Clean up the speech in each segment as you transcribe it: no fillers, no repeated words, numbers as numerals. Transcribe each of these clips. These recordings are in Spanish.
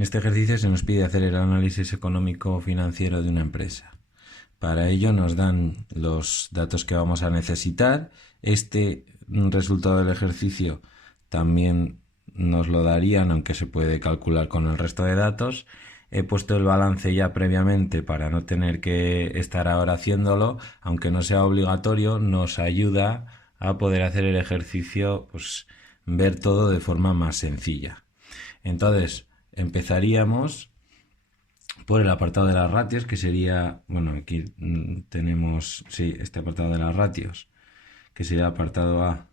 En este ejercicio se nos pide hacer el análisis económico-financiero de una empresa. Para ello nos dan los datos que vamos a necesitar. Este resultado del ejercicio también nos lo darían, aunque se puede calcular con el resto de datos. He puesto el balance ya previamente para no tener que estar ahora haciéndolo, aunque no sea obligatorio, nos ayuda a poder hacer el ejercicio, pues ver todo de forma más sencilla. Entonces, empezaríamos por el apartado de las ratios, que sería, bueno, aquí tenemos, sí, este apartado de las ratios, que sería el apartado A,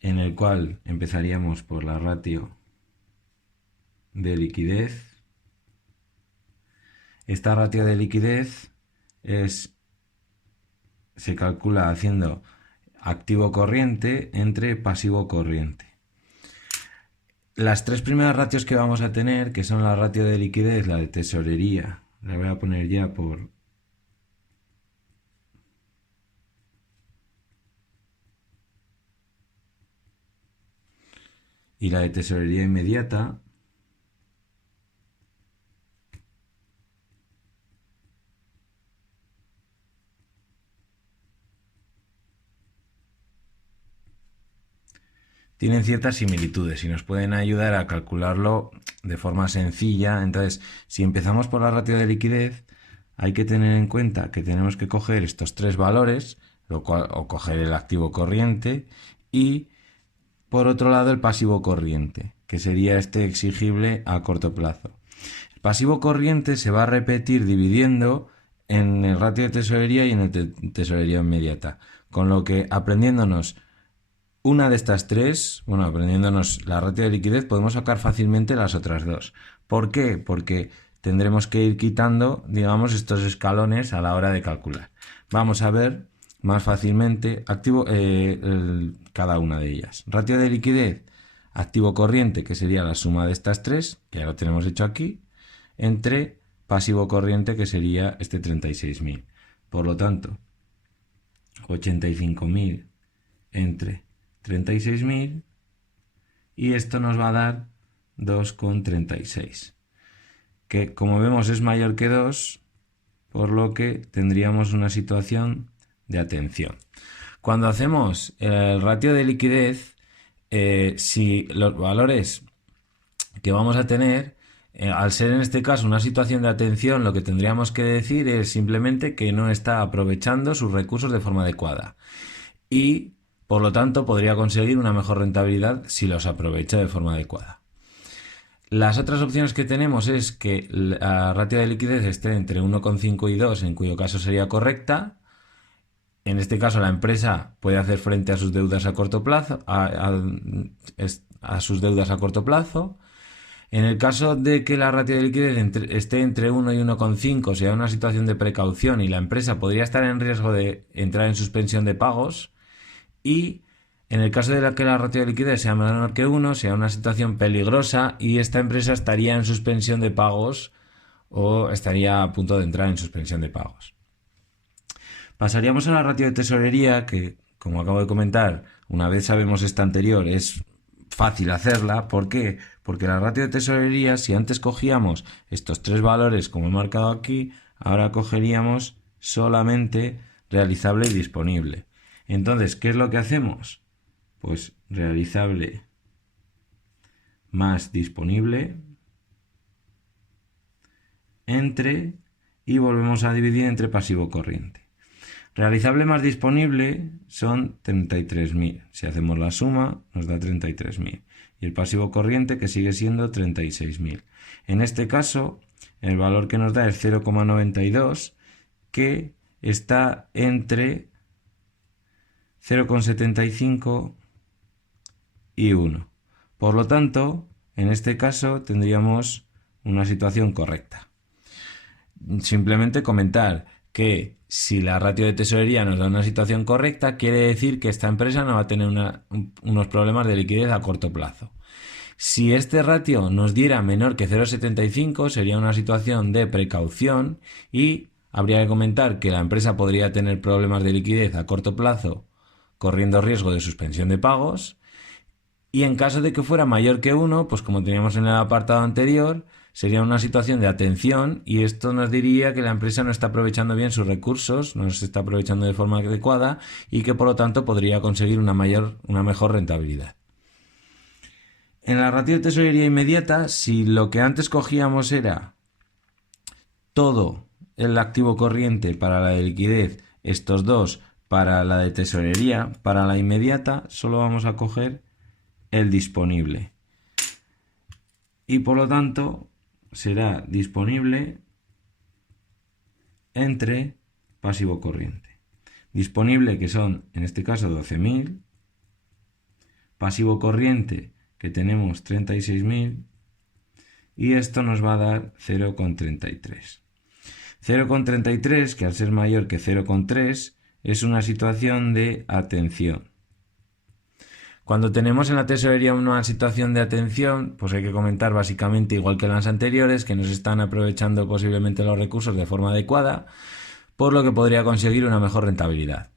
en el cual empezaríamos por la ratio de liquidez. Esta ratio de liquidez se calcula haciendo activo corriente entre pasivo corriente. Las tres primeras ratios que vamos a tener, que son la ratio de liquidez, la de tesorería, la voy a poner ya por... y la de tesorería inmediata, tienen ciertas similitudes y nos pueden ayudar a calcularlo de forma sencilla. Entonces, si empezamos por la ratio de liquidez, hay que tener en cuenta que tenemos que coger estos tres valores, o coger el activo corriente, y por otro lado el pasivo corriente, que sería este exigible a corto plazo. El pasivo corriente se va a repetir dividiendo en el ratio de tesorería y en el de tesorería inmediata, con lo que aprendiéndonos una de estas tres, bueno, aprendiéndonos la ratio de liquidez, podemos sacar fácilmente las otras dos. ¿Por qué? Porque tendremos que ir quitando, digamos, estos escalones a la hora de calcular. Vamos a ver más fácilmente cada una de ellas. Ratio de liquidez, activo corriente, que sería la suma de estas tres, que ya lo tenemos hecho aquí, entre pasivo corriente, que sería este 36.000. Por lo tanto, 85.000 entre 36.000, y esto nos va a dar 2,36, que como vemos es mayor que 2, por lo que tendríamos una situación de atención. Cuando hacemos el ratio de liquidez, si los valores que vamos a tener, al ser en este caso una situación de atención, lo que tendríamos que decir es simplemente que no está aprovechando sus recursos de forma adecuada, y por lo tanto podría conseguir una mejor rentabilidad si los aprovecha de forma adecuada. Las otras opciones que tenemos es que la ratio de liquidez esté entre 1,5 y 2, en cuyo caso sería correcta. En este caso la empresa puede hacer frente a sus deudas a corto plazo, a sus deudas a corto plazo. En el caso de que la ratio de liquidez esté entre 1 y 1,5, sea una situación de precaución y la empresa podría estar en riesgo de entrar en suspensión de pagos. Y en el caso de que la ratio de liquidez sea menor que 1, sea una situación peligrosa y esta empresa estaría en suspensión de pagos o estaría a punto de entrar en suspensión de pagos. Pasaríamos a la ratio de tesorería, que, como acabo de comentar, una vez sabemos esta anterior, es fácil hacerla. ¿Por qué? Porque la ratio de tesorería, si antes cogíamos estos tres valores como he marcado aquí, ahora cogeríamos solamente realizable y disponible. Entonces, ¿qué es lo que hacemos? Pues realizable más disponible entre, y volvemos a dividir entre pasivo corriente. Realizable más disponible son 33.000. Si hacemos la suma, nos da 33.000. Y el pasivo corriente, que sigue siendo 36.000. En este caso, el valor que nos da es 0,92, que está entre 0,75 y 1. Por lo tanto, en este caso tendríamos una situación correcta. Simplemente comentar que si la ratio de tesorería nos da una situación correcta, quiere decir que esta empresa no va a tener unos problemas de liquidez a corto plazo. Si este ratio nos diera menor que 0,75, sería una situación de precaución y habría que comentar que la empresa podría tener problemas de liquidez a corto plazo corriendo riesgo de suspensión de pagos, y en caso de que fuera mayor que 1, pues como teníamos en el apartado anterior, sería una situación de atención y esto nos diría que la empresa no está aprovechando bien sus recursos, no se está aprovechando de forma adecuada y que por lo tanto podría conseguir una mejor rentabilidad. En la ratio de tesorería inmediata, si lo que antes cogíamos era todo el activo corriente para la de liquidez, estos dos para la de tesorería, para la inmediata solo vamos a coger el disponible. Y por lo tanto será disponible entre pasivo corriente. Disponible que son en este caso 12.000, pasivo corriente que tenemos 36.000 y esto nos va a dar 0,33. 0,33 que al ser mayor que 0,3 es una situación de atención. Cuando tenemos en la tesorería una situación de atención, pues hay que comentar básicamente igual que en las anteriores, que no se están aprovechando posiblemente los recursos de forma adecuada, por lo que podría conseguir una mejor rentabilidad.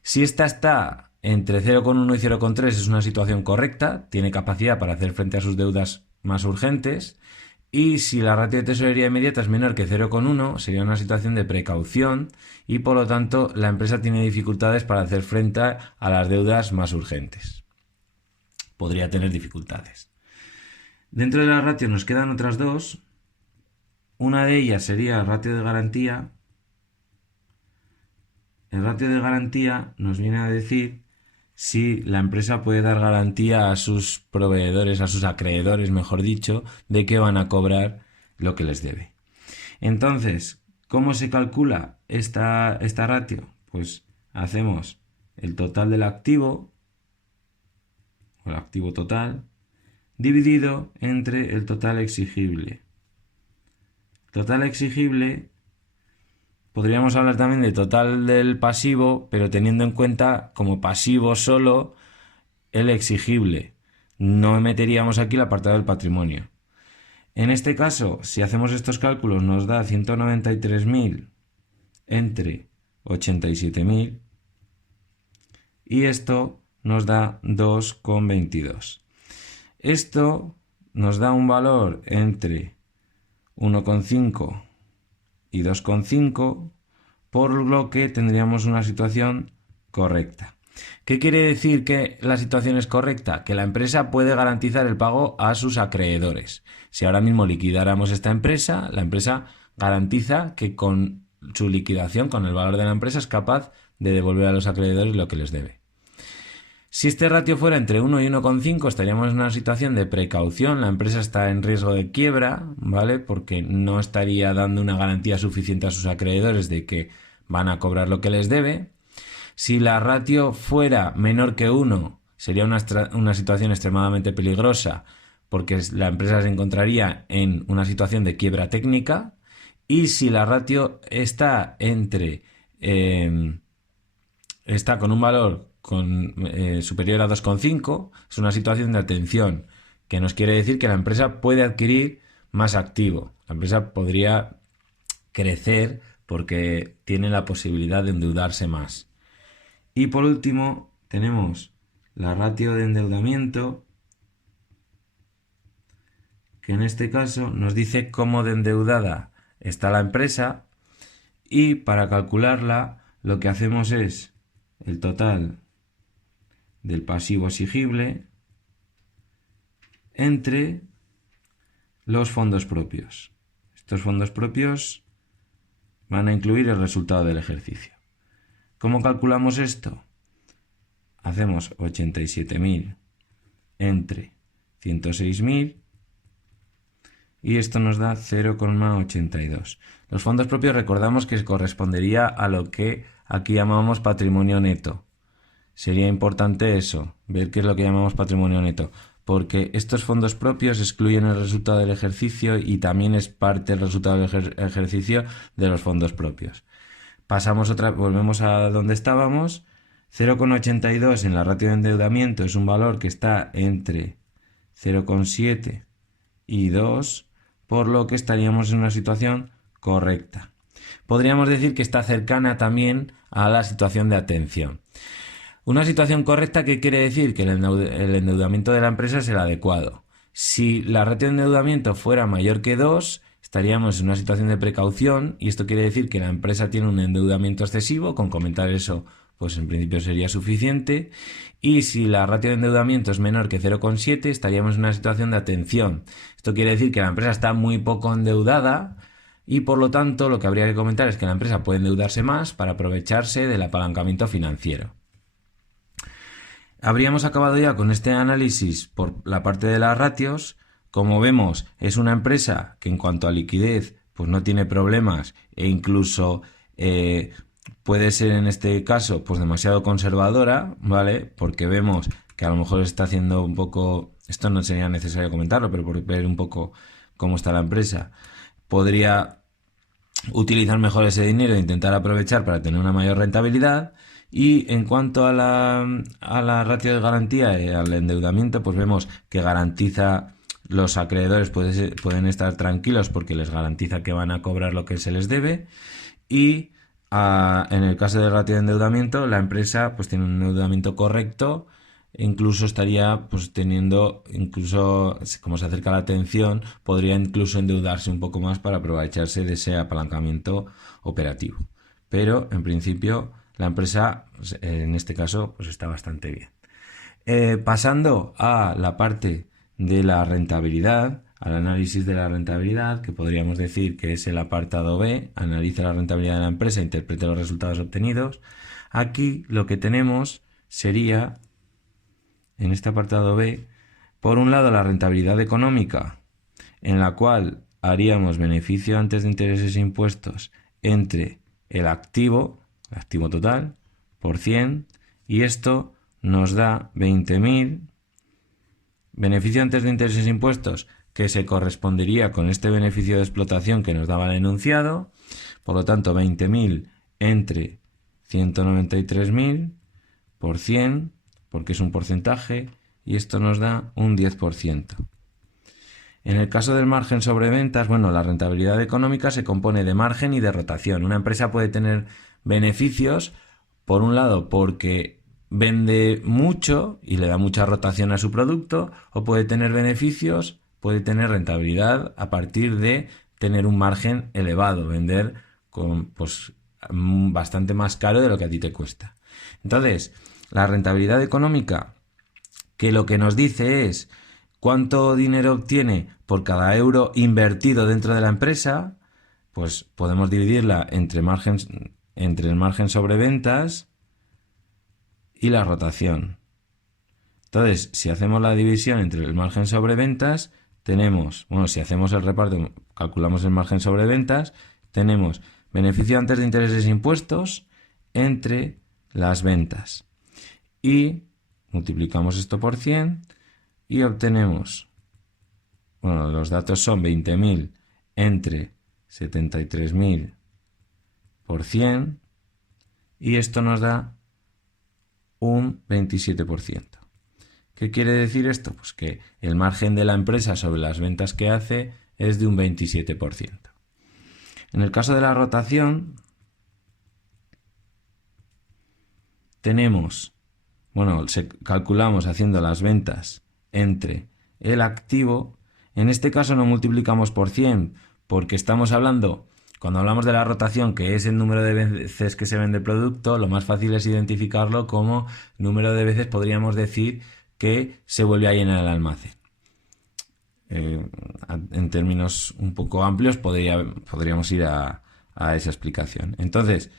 Si esta está entre 0,1 y 0,3 es una situación correcta, tiene capacidad para hacer frente a sus deudas más urgentes, y si la ratio de tesorería inmediata es menor que 0,1 sería una situación de precaución y por lo tanto la empresa tiene dificultades para hacer frente a las deudas más urgentes. Podría tener dificultades. Dentro de la ratio nos quedan otras dos. Una de ellas sería el ratio de garantía. El ratio de garantía nos viene a decir si la empresa puede dar garantía a sus proveedores, a sus acreedores, mejor dicho, de que van a cobrar lo que les debe. Entonces, ¿cómo se calcula esta ratio? Pues hacemos el total del activo, o el activo total, dividido entre el total exigible. Total exigible, podríamos hablar también de total del pasivo, pero teniendo en cuenta como pasivo solo el exigible. No meteríamos aquí el apartado del patrimonio. En este caso, si hacemos estos cálculos, nos da 193.000 entre 87.000 y esto nos da 2,22. Esto nos da un valor entre 1,5 y 2,5, por lo que tendríamos una situación correcta. ¿Qué quiere decir que la situación es correcta? Que la empresa puede garantizar el pago a sus acreedores. Si ahora mismo liquidáramos esta empresa, la empresa garantiza que con su liquidación, con el valor de la empresa, es capaz de devolver a los acreedores lo que les debe. Si este ratio fuera entre 1 y 1,5 estaríamos en una situación de precaución, la empresa está en riesgo de quiebra, ¿vale? Porque no estaría dando una garantía suficiente a sus acreedores de que van a cobrar lo que les debe. Si la ratio fuera menor que 1 sería una situación extremadamente peligrosa porque la empresa se encontraría en una situación de quiebra técnica. Y si la ratio está está con un valor superior a 2,5, es una situación de atención, que nos quiere decir que la empresa puede adquirir más activo. La empresa podría crecer porque tiene la posibilidad de endeudarse más. Y por último tenemos la ratio de endeudamiento, que en este caso nos dice cómo de endeudada está la empresa, y para calcularla lo que hacemos es el total del pasivo exigible entre los fondos propios. Estos fondos propios van a incluir el resultado del ejercicio. ¿Cómo calculamos esto? Hacemos 87.000 entre 106.000 y esto nos da 0,82. Los fondos propios recordamos que correspondería a lo que aquí llamamos patrimonio neto. Sería importante eso, ver qué es lo que llamamos patrimonio neto, porque estos fondos propios excluyen el resultado del ejercicio y también es parte del resultado del ejercicio de los fondos propios. Volvemos a donde estábamos. 0,82 en la ratio de endeudamiento es un valor que está entre 0,7 y 2, por lo que estaríamos en una situación correcta. Podríamos decir que está cercana también a la situación de atención. Una situación correcta, ¿qué quiere decir? Que el endeudamiento de la empresa es el adecuado. Si la ratio de endeudamiento fuera mayor que 2, estaríamos en una situación de precaución y esto quiere decir que la empresa tiene un endeudamiento excesivo. Con comentar eso, pues en principio sería suficiente. Y si la ratio de endeudamiento es menor que 0,7, estaríamos en una situación de atención. Esto quiere decir que la empresa está muy poco endeudada y por lo tanto lo que habría que comentar es que la empresa puede endeudarse más para aprovecharse del apalancamiento financiero. Habríamos acabado ya con este análisis por la parte de las ratios. Como vemos, es una empresa que en cuanto a liquidez pues no tiene problemas e incluso puede ser en este caso pues demasiado conservadora, ¿vale? Porque vemos que a lo mejor está haciendo un poco, esto no sería necesario comentarlo, pero por ver un poco cómo está la empresa, podría utilizar mejor ese dinero e intentar aprovechar para tener una mayor rentabilidad. Y en cuanto a la ratio de garantía y al endeudamiento, pues vemos que garantiza, los acreedores pueden estar tranquilos porque les garantiza que van a cobrar lo que se les debe. Y en el caso de ratio de endeudamiento, la empresa pues tiene un endeudamiento correcto. Incluso estaría pues teniendo, incluso como se acerca la atención, podría incluso endeudarse un poco más para aprovecharse de ese apalancamiento operativo. Pero en principio la empresa en este caso pues está bastante bien. Pasando a la parte de la rentabilidad, al análisis de la rentabilidad, que podríamos decir que es el apartado B, analiza la rentabilidad de la empresa, interpreta los resultados obtenidos. Aquí lo que tenemos sería, en este apartado B, por un lado la rentabilidad económica, en la cual haríamos beneficio antes de intereses e impuestos entre el activo total, por 100, y esto nos da 20.000, beneficio antes de intereses e impuestos, que se correspondería con este beneficio de explotación que nos daba el enunciado, por lo tanto 20.000 entre 193.000 por 100, porque es un porcentaje, y esto nos da un 10%. En el caso del margen sobre ventas, bueno, la rentabilidad económica se compone de margen y de rotación. Una empresa puede tener beneficios, por un lado, porque vende mucho y le da mucha rotación a su producto, o puede tener beneficios, puede tener rentabilidad a partir de tener un margen elevado, vender con pues bastante más caro de lo que a ti te cuesta. Entonces, la rentabilidad económica, que lo que nos dice es cuánto dinero obtiene por cada euro invertido dentro de la empresa, pues podemos dividirla entre el margen sobre ventas y la rotación. Entonces, si hacemos la división entre el margen sobre ventas, tenemos, bueno, si hacemos el reparto, calculamos el margen sobre ventas, tenemos beneficio antes de intereses e impuestos entre las ventas. Y multiplicamos esto por 100 y obtenemos, bueno, los datos son 20.000 entre 73.000 por 100 y esto nos da un 27%. ¿Qué quiere decir esto? Pues que el margen de la empresa sobre las ventas que hace es de un 27%. En el caso de la rotación, tenemos, bueno, calculamos haciendo las ventas entre el activo. En este caso no multiplicamos por 100 porque estamos hablando, cuando hablamos de la rotación, que es el número de veces que se vende el producto, lo más fácil es identificarlo como número de veces, podríamos decir, que se vuelve a llenar el almacén. En términos un poco amplios podríamos ir a esa explicación. Entonces,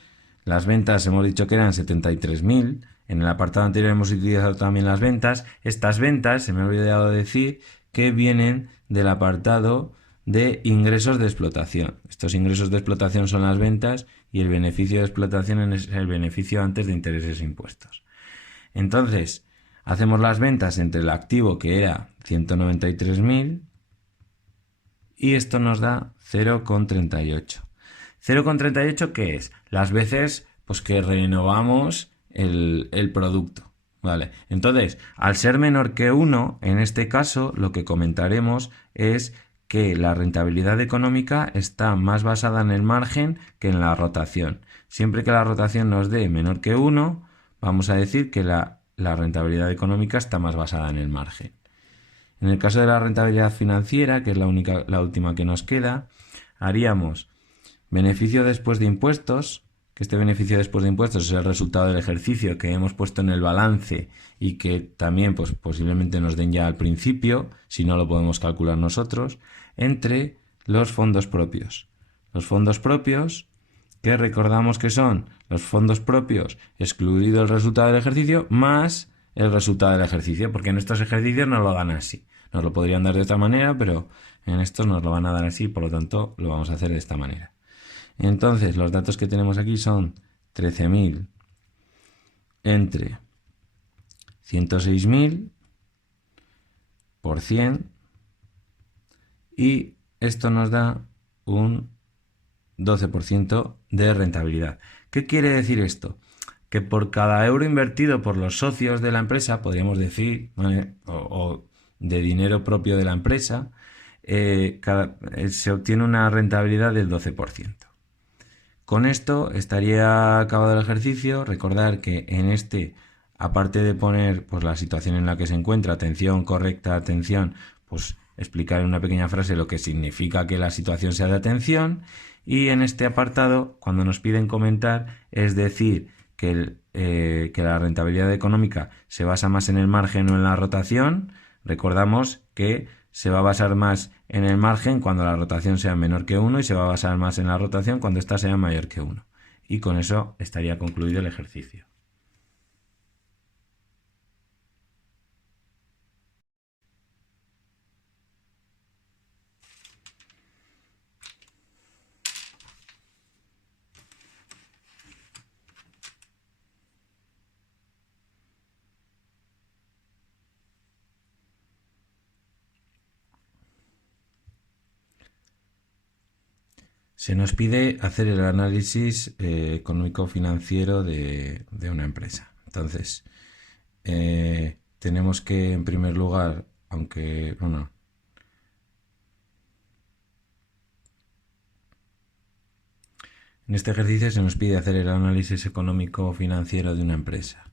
las ventas hemos dicho que eran 73.000. En el apartado anterior hemos utilizado también las ventas. Estas ventas, se me ha olvidado decir, que vienen del apartado de ingresos de explotación. Estos ingresos de explotación son las ventas y el beneficio de explotación es el beneficio antes de intereses e impuestos. Entonces, hacemos las ventas entre el activo, que era 193.000, y esto nos da 0,38. 0,38, ¿qué es? Las veces pues, que renovamos el producto. ¿Vale? Entonces, al ser menor que 1, en este caso, lo que comentaremos es que la rentabilidad económica está más basada en el margen que en la rotación. Siempre que la rotación nos dé menor que 1, vamos a decir que la rentabilidad económica está más basada en el margen. En el caso de la rentabilidad financiera, que es la última que nos queda, haríamos beneficio después de impuestos, que este beneficio después de impuestos es el resultado del ejercicio que hemos puesto en el balance y que también pues, posiblemente nos den ya al principio, si no lo podemos calcular nosotros, entre los fondos propios. Los fondos propios, que recordamos que son los fondos propios excluido el resultado del ejercicio más el resultado del ejercicio, porque en estos ejercicios nos lo dan así. Nos lo podrían dar de otra manera, pero en estos nos lo van a dar así, por lo tanto lo vamos a hacer de esta manera. Entonces, los datos que tenemos aquí son 13.000 entre 106.000 por 100 y esto nos da un 12% de rentabilidad. ¿Qué quiere decir esto? Que por cada euro invertido por los socios de la empresa, podríamos decir, ¿vale? o de dinero propio de la empresa, se obtiene una rentabilidad del 12%. Con esto estaría acabado el ejercicio. Recordar que en este, aparte de poner pues, la situación en la que se encuentra, atención, correcta, atención, pues explicar en una pequeña frase lo que significa que la situación sea de atención. Y en este apartado, cuando nos piden comentar, es decir que la rentabilidad económica se basa más en el margen o en la rotación. Recordamos que se va a basar más en el margen cuando la rotación sea menor que 1 y se va a basar más en la rotación cuando ésta sea mayor que 1. Y con eso estaría concluido el ejercicio. Se nos pide hacer el análisis económico-financiero de una empresa. Entonces, tenemos que, en primer lugar, aunque, bueno, en este ejercicio se nos pide hacer el análisis económico-financiero de una empresa.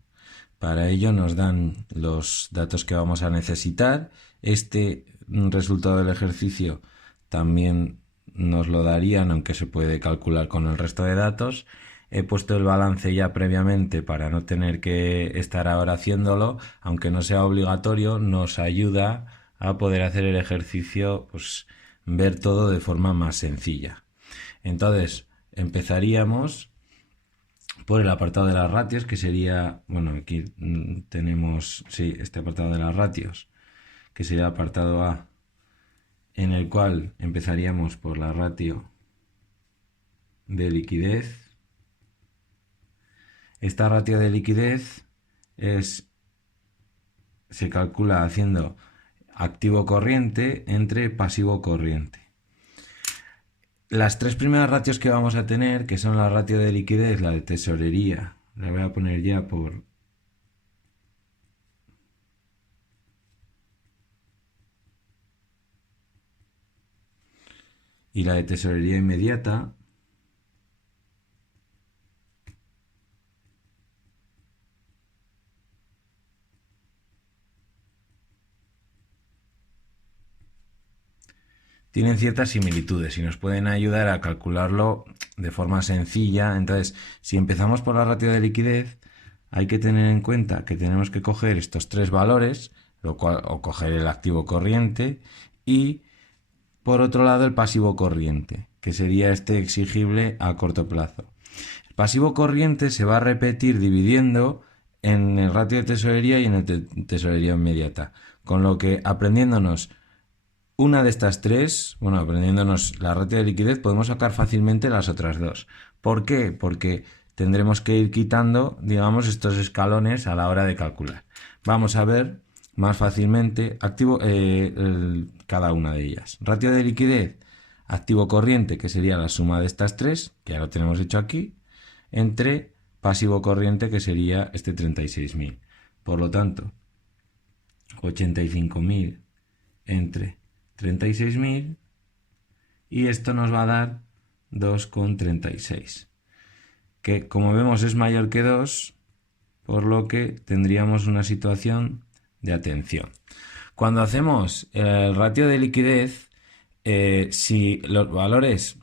Para ello nos dan los datos que vamos a necesitar. Este resultado del ejercicio también nos lo darían, aunque se puede calcular con el resto de datos. He puesto el balance ya previamente para no tener que estar ahora haciéndolo, aunque no sea obligatorio, nos ayuda a poder hacer el ejercicio, pues ver todo de forma más sencilla. Entonces, empezaríamos por el apartado de las ratios, que sería, bueno, aquí tenemos, sí, este apartado de las ratios, que sería el apartado A, en el cual empezaríamos por la ratio de liquidez. Esta ratio de liquidez se calcula haciendo activo corriente entre pasivo corriente. Las tres primeras ratios que vamos a tener, que son la ratio de liquidez, la de tesorería, la voy a poner ya por... y la de tesorería inmediata, tienen ciertas similitudes y nos pueden ayudar a calcularlo de forma sencilla. Entonces, si empezamos por la ratio de liquidez, hay que tener en cuenta que tenemos que coger estos tres valores, o coger el activo corriente y, por otro lado, el pasivo corriente, que sería este exigible a corto plazo. El pasivo corriente se va a repetir dividiendo en el ratio de tesorería y en el de tesorería inmediata, con lo que aprendiéndonos una de estas tres, bueno, aprendiéndonos la ratio de liquidez, podemos sacar fácilmente las otras dos. ¿Por qué? Porque tendremos que ir quitando, digamos, estos escalones a la hora de calcular. Vamos a ver más fácilmente cada una de ellas. Ratio de liquidez, activo corriente, que sería la suma de estas tres, que ya lo tenemos hecho aquí, entre pasivo corriente, que sería este 36.000. Por lo tanto, 85.000 entre 36.000 y esto nos va a dar 2,36, que como vemos es mayor que 2, por lo que tendríamos una situación de atención. Cuando hacemos el ratio de liquidez, si los valores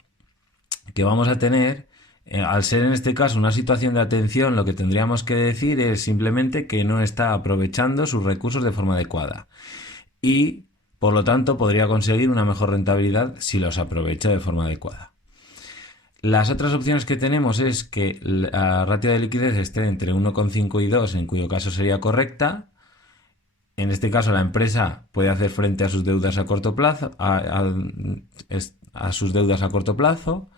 que vamos a tener, al ser en este caso una situación de atención, lo que tendríamos que decir es simplemente que no está aprovechando sus recursos de forma adecuada y por lo tanto podría conseguir una mejor rentabilidad si los aprovecha de forma adecuada. Las otras opciones que tenemos es que la ratio de liquidez esté entre 1,5 y 2, en cuyo caso sería correcta. En este caso la empresa puede hacer frente a sus deudas a corto plazo, a sus deudas a corto plazo.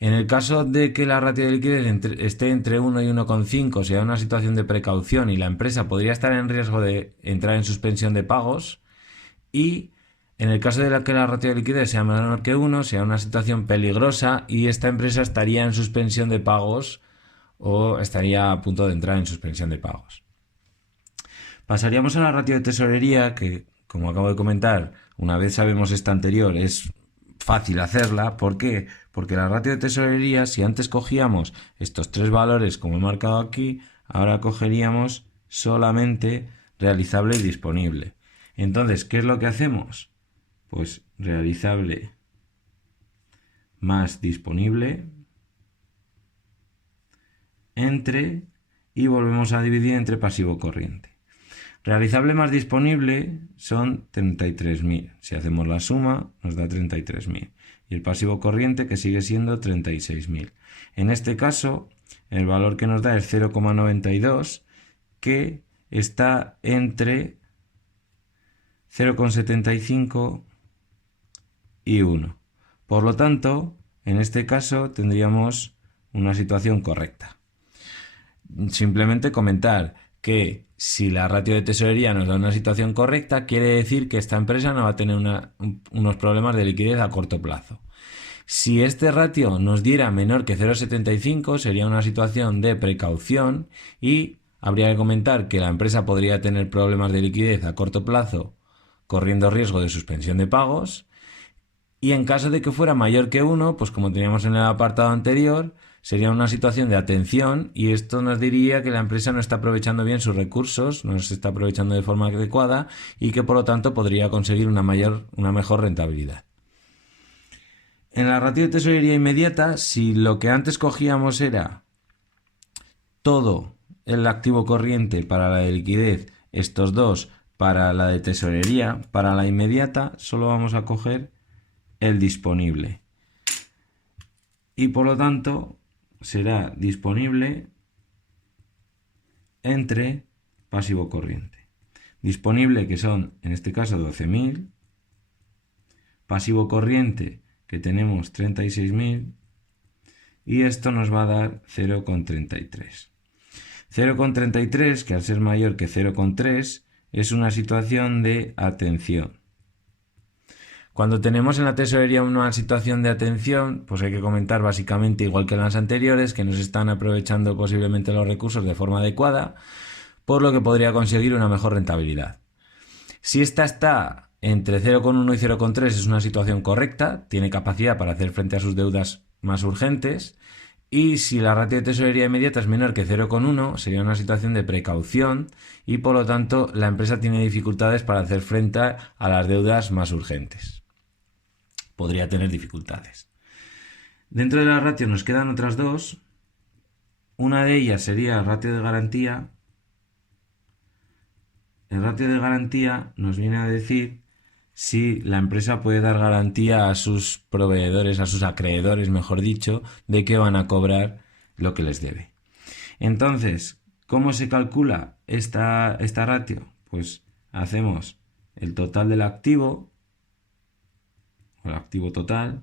En el caso de que la ratio de liquidez esté entre 1 y 1,5, sea una situación de precaución y la empresa podría estar en riesgo de entrar en suspensión de pagos. Y en el caso de que la ratio de liquidez sea menor que 1, sea una situación peligrosa y esta empresa estaría en suspensión de pagos o estaría a punto de entrar en suspensión de pagos. Pasaríamos a la ratio de tesorería, que como acabo de comentar, una vez sabemos esta anterior, es fácil hacerla. ¿Por qué? Porque la ratio de tesorería, si antes cogíamos estos tres valores como he marcado aquí, ahora cogeríamos solamente realizable y disponible. Entonces, ¿qué es lo que hacemos? Pues realizable más disponible entre y volvemos a dividir entre pasivo corriente. Realizable más disponible son 33.000. Si hacemos la suma nos da 33.000. Y el pasivo corriente que sigue siendo 36.000. En este caso el valor que nos da es 0,92, que está entre 0,75 y 1. Por lo tanto, en este caso tendríamos una situación correcta. Simplemente comentar que si la ratio de tesorería nos da una situación correcta, quiere decir que esta empresa no va a tener unos problemas de liquidez a corto plazo. Si este ratio nos diera menor que 0,75, sería una situación de precaución y habría que comentar que la empresa podría tener problemas de liquidez a corto plazo, corriendo riesgo de suspensión de pagos. Y en caso de que fuera mayor que 1, pues como teníamos en el apartado anterior, sería una situación de atención y esto nos diría que la empresa no está aprovechando bien sus recursos, no se está aprovechando de forma adecuada y que por lo tanto podría conseguir una mejor rentabilidad. En la ratio de tesorería inmediata, si lo que antes cogíamos era todo el activo corriente para la de liquidez, estos dos para la de tesorería, para la inmediata solo vamos a coger el disponible. Y por lo tanto será disponible entre pasivo corriente. Disponible, que son en este caso 12.000. Pasivo corriente, que tenemos 36.000. Y esto nos va a dar 0,33. 0,33, que al ser mayor que 0,3, es una situación de atención. Cuando tenemos en la tesorería una situación de atención, pues hay que comentar básicamente igual que en las anteriores, que no se están aprovechando posiblemente los recursos de forma adecuada, por lo que podría conseguir una mejor rentabilidad. Si esta está entre 0,1 y 0,3 es una situación correcta, tiene capacidad para hacer frente a sus deudas más urgentes, y si la ratio de tesorería inmediata es menor que 0,1 sería una situación de precaución y por lo tanto la empresa tiene dificultades para hacer frente a las deudas más urgentes. Podría tener dificultades. Dentro de la ratio nos quedan otras dos. Una de ellas sería ratio de garantía. El ratio de garantía nos viene a decir si la empresa puede dar garantía a sus proveedores, a sus acreedores, mejor dicho, de que van a cobrar lo que les debe. Entonces, ¿cómo se calcula esta ratio? Pues hacemos el total del activo, el activo total,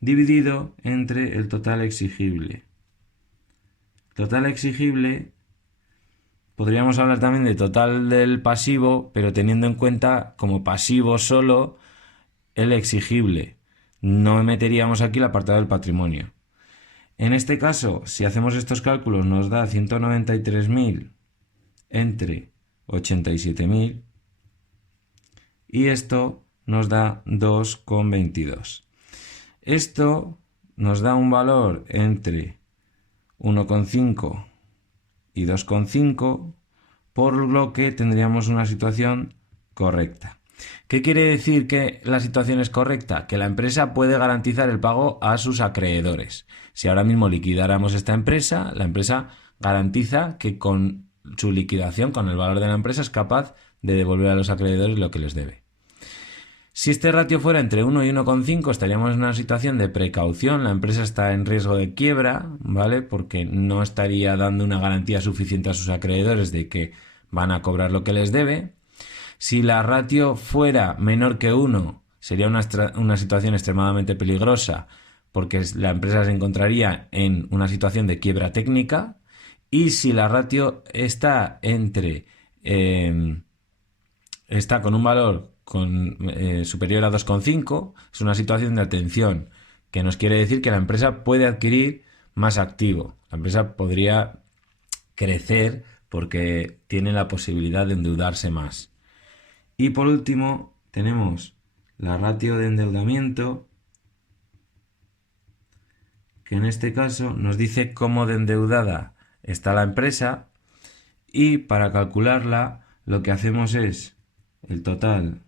dividido entre el total exigible. Total exigible, podríamos hablar también de total del pasivo, pero teniendo en cuenta como pasivo solo el exigible. No meteríamos aquí el apartado del patrimonio. En este caso, si hacemos estos cálculos, nos da 193.000 entre 87.000 y esto nos da 2,22. Esto nos da un valor entre 1,5 y 2,5, por lo que tendríamos una situación correcta. ¿Qué quiere decir que la situación es correcta? Que la empresa puede garantizar el pago a sus acreedores. Si ahora mismo liquidáramos esta empresa, la empresa garantiza que con su liquidación, con el valor de la empresa, es capaz de devolver a los acreedores lo que les debe. Si este ratio fuera entre 1 y 1,5, estaríamos en una situación de precaución. La empresa está en riesgo de quiebra, ¿vale? Porque no estaría dando una garantía suficiente a sus acreedores de que van a cobrar lo que les debe. Si la ratio fuera menor que 1, sería una situación extremadamente peligrosa porque la empresa se encontraría en una situación de quiebra técnica. Y si la ratio está está con un valor superior a 2,5, es una situación de atención, que nos quiere decir que la empresa puede adquirir más activo. La empresa podría crecer porque tiene la posibilidad de endeudarse más. Y por último tenemos la ratio de endeudamiento, que en este caso nos dice cómo de endeudada está la empresa, y para calcularla lo que hacemos es el total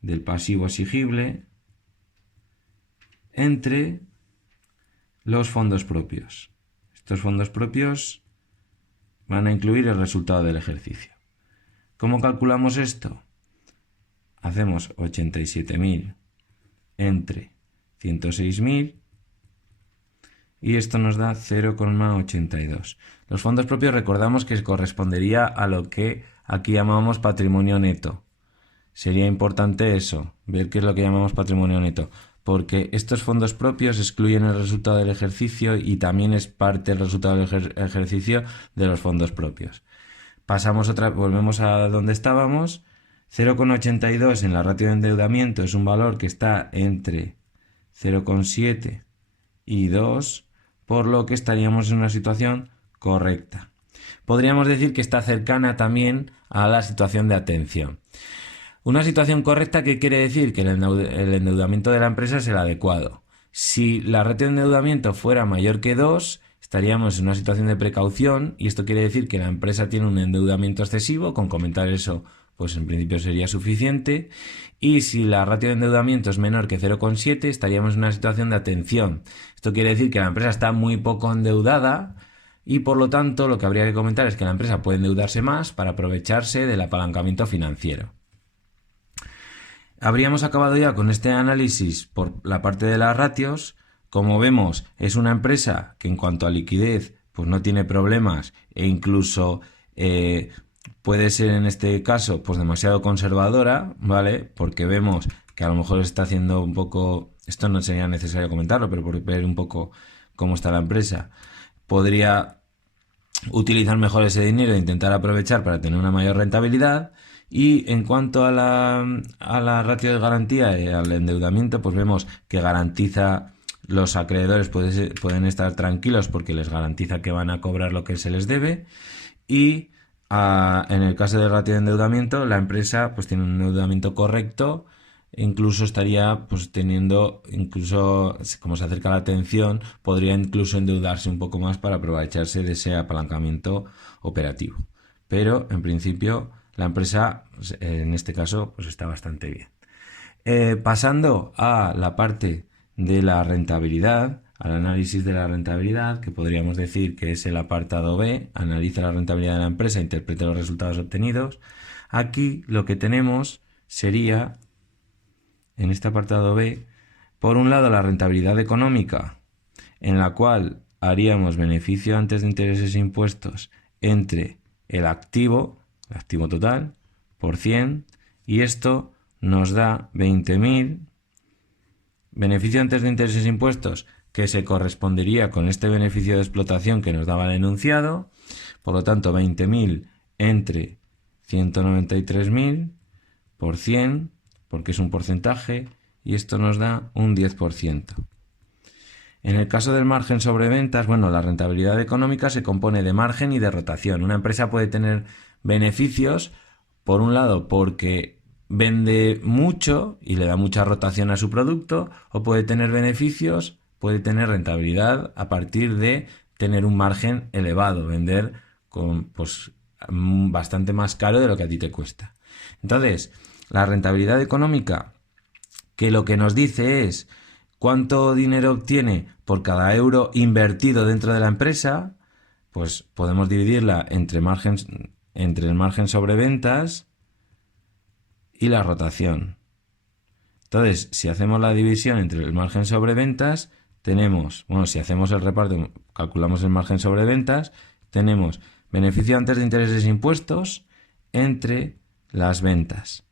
del pasivo exigible entre los fondos propios. Estos fondos propios van a incluir el resultado del ejercicio. ¿Cómo calculamos esto? Hacemos 87.000 entre 106.000 y esto nos da 0,82. Los fondos propios recordamos que correspondería a lo que aquí llamamos patrimonio neto. Sería importante eso, ver qué es lo que llamamos patrimonio neto, porque estos fondos propios excluyen el resultado del ejercicio y también es parte del resultado del ejercicio de los fondos propios. Volvemos a donde estábamos. 0,82 en la ratio de endeudamiento es un valor que está entre 0,7 y 2, por lo que estaríamos en una situación correcta. Podríamos decir que está cercana también a la situación de atención. Una situación correcta, ¿qué quiere decir? Que el endeudamiento de la empresa es el adecuado. Si la ratio de endeudamiento fuera mayor que 2, estaríamos en una situación de precaución, y esto quiere decir que la empresa tiene un endeudamiento excesivo. Con comentar eso, pues en principio sería suficiente. Y si la ratio de endeudamiento es menor que 0,7, estaríamos en una situación de atención. Esto quiere decir que la empresa está muy poco endeudada y por lo tanto lo que habría que comentar es que la empresa puede endeudarse más para aprovecharse del apalancamiento financiero. Habríamos acabado ya con este análisis por la parte de las ratios. Como vemos, es una empresa que en cuanto a liquidez pues no tiene problemas e incluso puede ser en este caso pues demasiado conservadora, ¿vale? Porque vemos que a lo mejor está haciendo un poco, esto no sería necesario comentarlo, pero por ver un poco cómo está la empresa, podría utilizar mejor ese dinero e intentar aprovechar para tener una mayor rentabilidad. Y en cuanto a la ratio de garantía y al endeudamiento, pues vemos que garantiza, los acreedores pueden estar tranquilos porque les garantiza que van a cobrar lo que se les debe. Y en el caso de ratio de endeudamiento, la empresa pues tiene un endeudamiento correcto, incluso estaría pues teniendo, incluso como se acerca la atención, podría incluso endeudarse un poco más para aprovecharse de ese apalancamiento operativo. Pero en principio la empresa, en este caso, pues está bastante bien. Pasando a la parte de la rentabilidad, al análisis de la rentabilidad, que podríamos decir que es el apartado B, analiza la rentabilidad de la empresa, interpreta los resultados obtenidos. Aquí lo que tenemos sería, en este apartado B, por un lado la rentabilidad económica, en la cual haríamos beneficio antes de intereses e impuestos entre el activo total, por 100, y esto nos da 20.000, beneficio antes de intereses e impuestos, que se correspondería con este beneficio de explotación que nos daba el enunciado, por lo tanto 20.000 entre 193.000 por 100, porque es un porcentaje, y esto nos da un 10%. En el caso del margen sobre ventas, bueno, la rentabilidad económica se compone de margen y de rotación. Una empresa puede tener beneficios, por un lado, porque vende mucho y le da mucha rotación a su producto, o puede tener beneficios, puede tener rentabilidad a partir de tener un margen elevado, vender con bastante más caro de lo que a ti te cuesta. Entonces, la rentabilidad económica, que lo que nos dice es cuánto dinero obtiene por cada euro invertido dentro de la empresa, pues podemos dividirla entre el margen sobre ventas y la rotación. Entonces, si hacemos la división entre el margen sobre ventas, tenemos, bueno, si hacemos el reparto, calculamos el margen sobre ventas, tenemos beneficio antes de intereses e impuestos entre las ventas.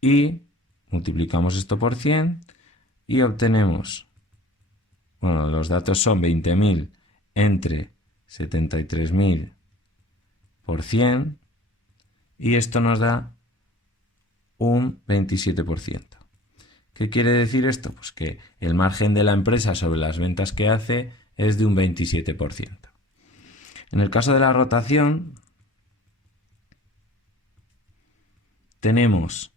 Y multiplicamos esto por 100 y obtenemos, bueno, los datos son 20.000 entre 73.000 por 100 y esto nos da un 27%. ¿Qué quiere decir esto? Pues que el margen de la empresa sobre las ventas que hace es de un 27%. En el caso de la rotación, tenemos,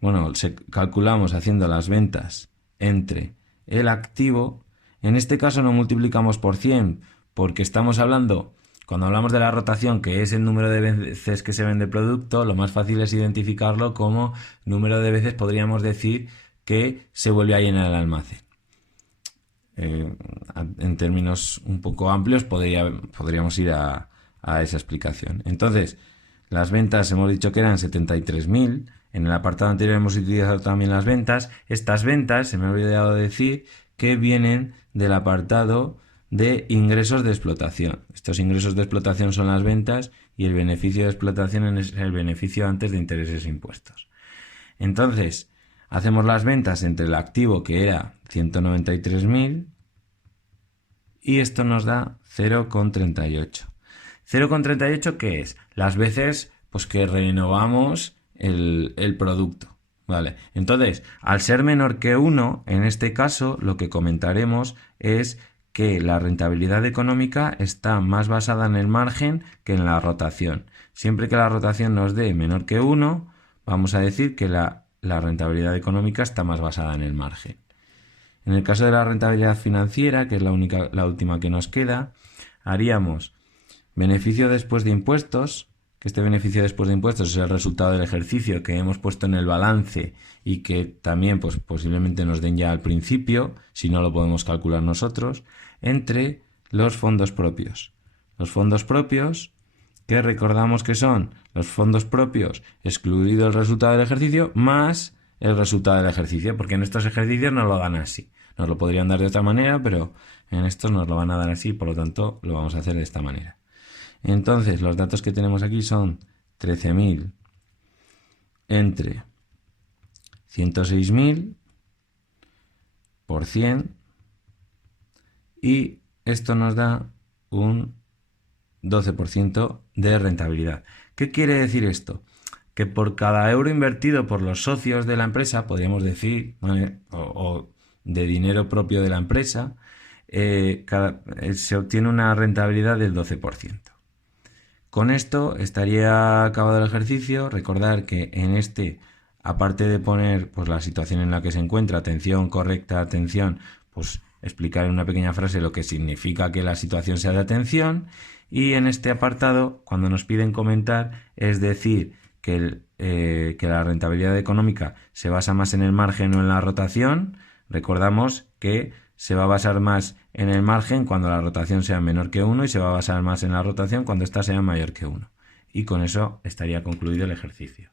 bueno, calculamos haciendo las ventas entre el activo. En este caso no multiplicamos por 100 porque estamos hablando, cuando hablamos de la rotación, que es el número de veces que se vende el producto, lo más fácil es identificarlo como número de veces, podríamos decir, que se vuelve a llenar el almacén. En términos un poco amplios podríamos ir a esa explicación. Entonces, las ventas hemos dicho que eran 73.000. En el apartado anterior hemos utilizado también las ventas. Estas ventas, se me ha olvidado decir, que vienen del apartado de ingresos de explotación. Estos ingresos de explotación son las ventas y el beneficio de explotación es el beneficio antes de intereses e impuestos. Entonces, hacemos las ventas entre el activo, que era 193.000, y esto nos da 0,38. 0,38, ¿qué es? Las veces pues, que renovamos el producto. ¿Vale? Entonces, al ser menor que 1, en este caso, lo que comentaremos es que la rentabilidad económica está más basada en el margen que en la rotación. Siempre que la rotación nos dé menor que 1, vamos a decir que la rentabilidad económica está más basada en el margen. En el caso de la rentabilidad financiera, que es la última que nos queda, haríamos beneficio después de impuestos, que este beneficio después de impuestos es el resultado del ejercicio que hemos puesto en el balance y que también pues, posiblemente nos den ya al principio, si no lo podemos calcular nosotros, entre los fondos propios. Los fondos propios, que recordamos que son los fondos propios excluido el resultado del ejercicio más el resultado del ejercicio, porque en estos ejercicios nos lo dan así. Nos lo podrían dar de otra manera, pero en estos nos lo van a dar así, por lo tanto lo vamos a hacer de esta manera. Entonces, los datos que tenemos aquí son 13.000 entre 106.000 por 100 y esto nos da un 12% de rentabilidad. ¿Qué quiere decir esto? Que por cada euro invertido por los socios de la empresa, podríamos decir, ¿vale? o de dinero propio de la empresa, se obtiene una rentabilidad del 12%. Con esto estaría acabado el ejercicio. Recordar que en este, aparte de poner pues, la situación en la que se encuentra, atención, correcta, atención, pues explicar en una pequeña frase lo que significa que la situación sea de atención. Y en este apartado, cuando nos piden comentar, es decir que la rentabilidad económica se basa más en el margen o en la rotación. Recordamos que se va a basar más en el margen cuando la rotación sea menor que 1 y se va a basar más en la rotación cuando ésta sea mayor que 1. Y con eso estaría concluido el ejercicio.